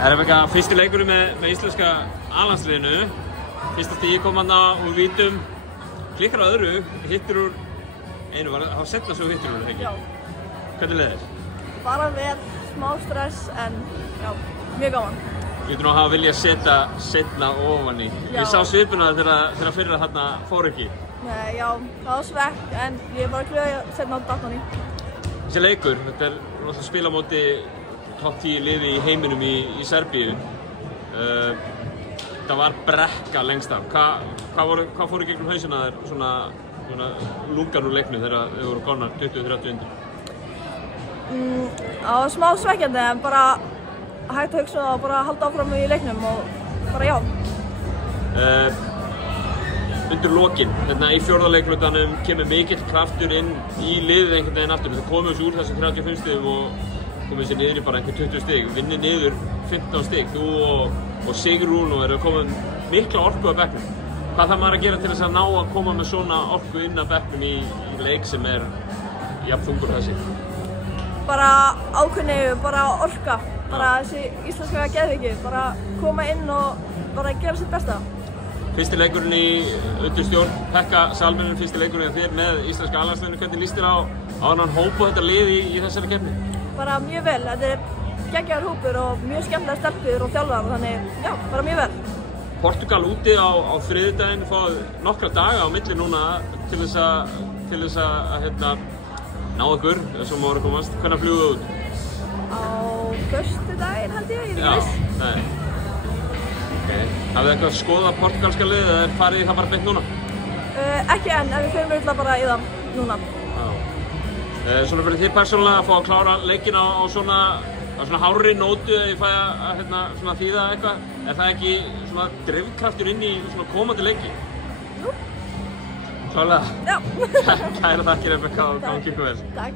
Rebekka, fyrsti leikurinn með íslenska A-landsliðinu. Fyrsta stigi kom hann úr vítum. Klikkar á öðru, hittir úr einu, það var setna svo hittir úr, ekki? Já. Hvernig leið þér? Bara vel, smá stress, en já, mjög gaman. Þú nú hafa viljað setja setna ofan í. Já. Við sá svipuna þegar fyrir að þarna fór ekki. Nei, já, það var svekk, en ég er bara glöð að setna á datann í. Þessi leikur, þetta er náttúrulega spila á móti topp 10 liði í heiminum í Serbíu. Það var brekka lengst af. Hvað fór í gegnum hausina þér svona lungan úr leiknum þegar þið voru komnar 20-30 undir? Það var smá svekkjandi, en bara hægt að hugsa og bara halda áfram í leiknum og bara já. Undir lokin, í fjórða leiklutanum kemur mikill kraftur inn í liðið einhvern veginn aftur. Það komum þessu úr þessum 35 stigum og komum þessi niður í bara einhver 20 stig. Vinni niður 15 stig. Þú og Sigrún eru komin mikla orku að bekknum. Hvað þarf maður að gera til þess að ná að koma með svona orku inn að bekknum í leik sem er jafn þungur þessi? Bara ákveðni, bara orka. Bara þessi íslenska geðviki. Bara koma inn og bara gera sitt besta. Fyrsti leikurinn í undirstjórn, Pekka Salminen, fyrsti leikurinn þér með íslenska A-landsliðinu. Hvernig líst þér á hann hópa þetta lið í þessari keppni? Bara mjög vel. Þetta er geggjaður hópur og mjög skemmtilega stelpur og þjálfar, þannig já, bara mjög vel. Portugal úti á þriðjudaginn, fáið nokkra daga á milli núna til þess að ná ykkur, ef svo má vera komast. Hvernig fljúguð þið út? Á föstudaginn held ég ekki viss. Nei. Hafið þið eitthvað skoðað portugalska liðið eða farið í það bara beint núna? Ekki enn, en við förum örugglega bara í það núna. Svona fyrir þið persónulega að fá að klára leikinn á svona hárri nótu eða ég fæ að þýða eitthvað. Er það ekki svona drifkraftur inn í svona komandi leiki? Jú. Klárlega? Já. Kæra þakkir Rebekka og gangi ykkur vel. Takk.